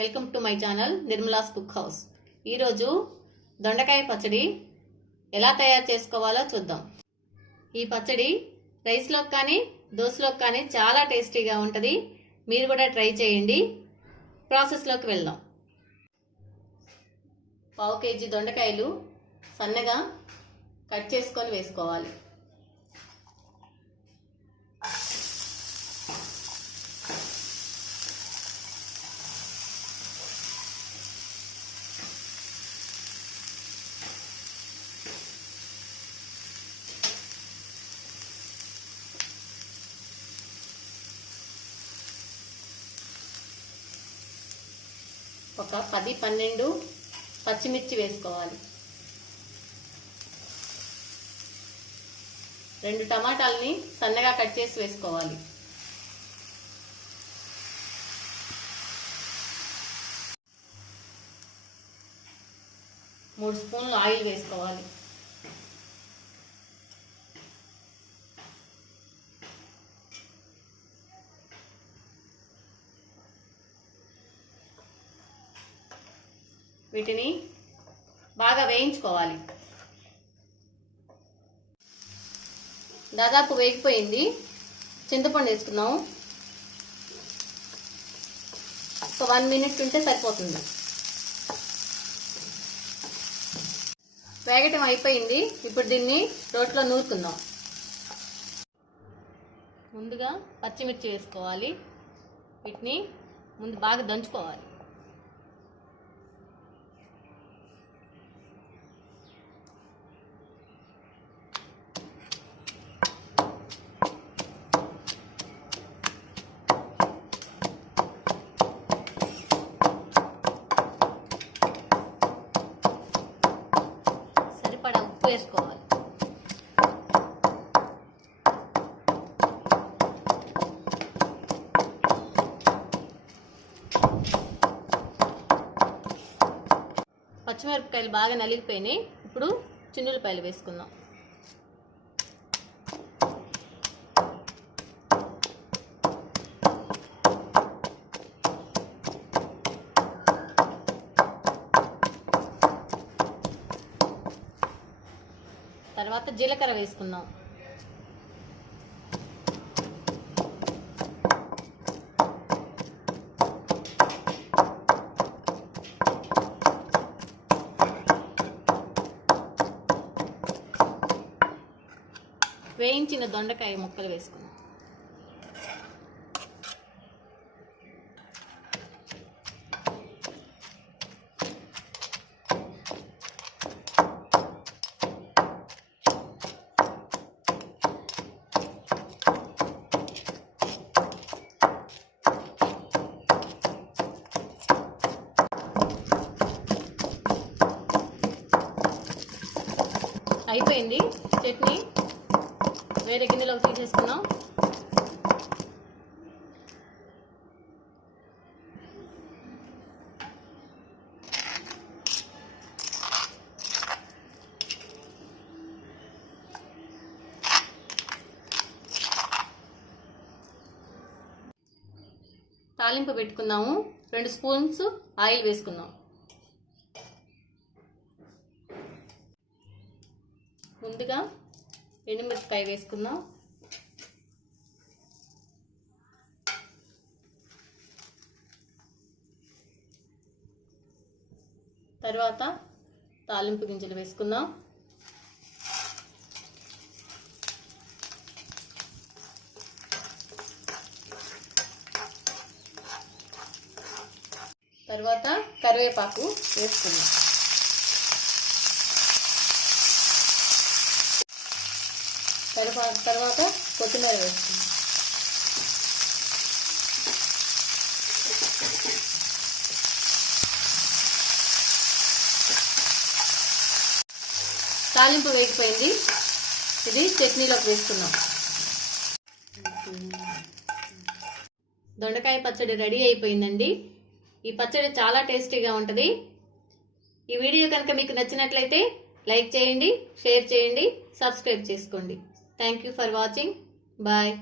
Welcome to my channel Nirmala's cook house. ఈరోజు దొండకాయ పచ్చడి ఎలా తయారు చేసుకోవాలో చూద్దాం. ఈ పచ్చడి రైస్లోకి కానీ దోశలోకి కానీ చాలా టేస్టీగా ఉంటుంది. మీరు కూడా ట్రై చేయండి. ప్రాసెస్లోకి వెళ్దాం. 1/2 kg దొండకాయలు సన్నగా కట్ చేసుకొని వేసుకోవాలి. ఒక 10-12 పచ్చిమిర్చి వేసుకోవాలి. 2 టమాటాలని సన్నగా కట్ చేసి వేసుకోవాలి. 3 స్పూన్లు ఆయిల్ వేసుకోవాలి. వీటిని బాగా వేయించుకోవాలి. దాదాపు వేగిపోయింది. చింతపండు వేసుకున్నాము. ఒక 1 minute ఉంటే సరిపోతుంది. వేగటం అయిపోయింది. ఇప్పుడు దీన్ని రోట్లో నూరుకుందాం. ముందుగా పచ్చిమిర్చి వేసుకోవాలి. వీటిని ముందు బాగా దంచుకోవాలి. వేసుకోవాలి. పచ్చిమిరపకాయలు బాగా నలిగిపోయినాయి. ఇప్పుడు చిన్నులపాయలు వేసుకుందాం. తర్వాత జీలకర్ర వేసుకుందాం. వేయించిన దొండకాయ ముక్కలు వేసుకుందాం. అయిపోయింది. చట్నీ వేరే గిన్నెలోకి తీసేసుకున్నాం. తాలింపు పెట్టుకుందాము. 2 స్పూన్స్ ఆయిల్ వేసుకుందాం. ముందుగా ఎండుమిరపకాయ వేసుకుందాం. తర్వాత తాలింపు గింజలు వేసుకుందాం. తర్వాత కరివేపాకు వేసుకుందాం. తర్వాత కొత్తిమీర వేసుకుందాం. తాలింపు వేగిపోయింది. ఇది చట్నీలోకి వేసుకుందాం. దొండకాయ పచ్చడి రెడీ అయిపోయిందండి. ఈ పచ్చడి చాలా టేస్టీగా ఉంటుంది. ఈ వీడియో కనుక మీకు నచ్చినట్లయితే లైక్ చేయండి, షేర్ చేయండి, సబ్స్క్రైబ్ చేసుకోండి. Thank you for watching. Bye.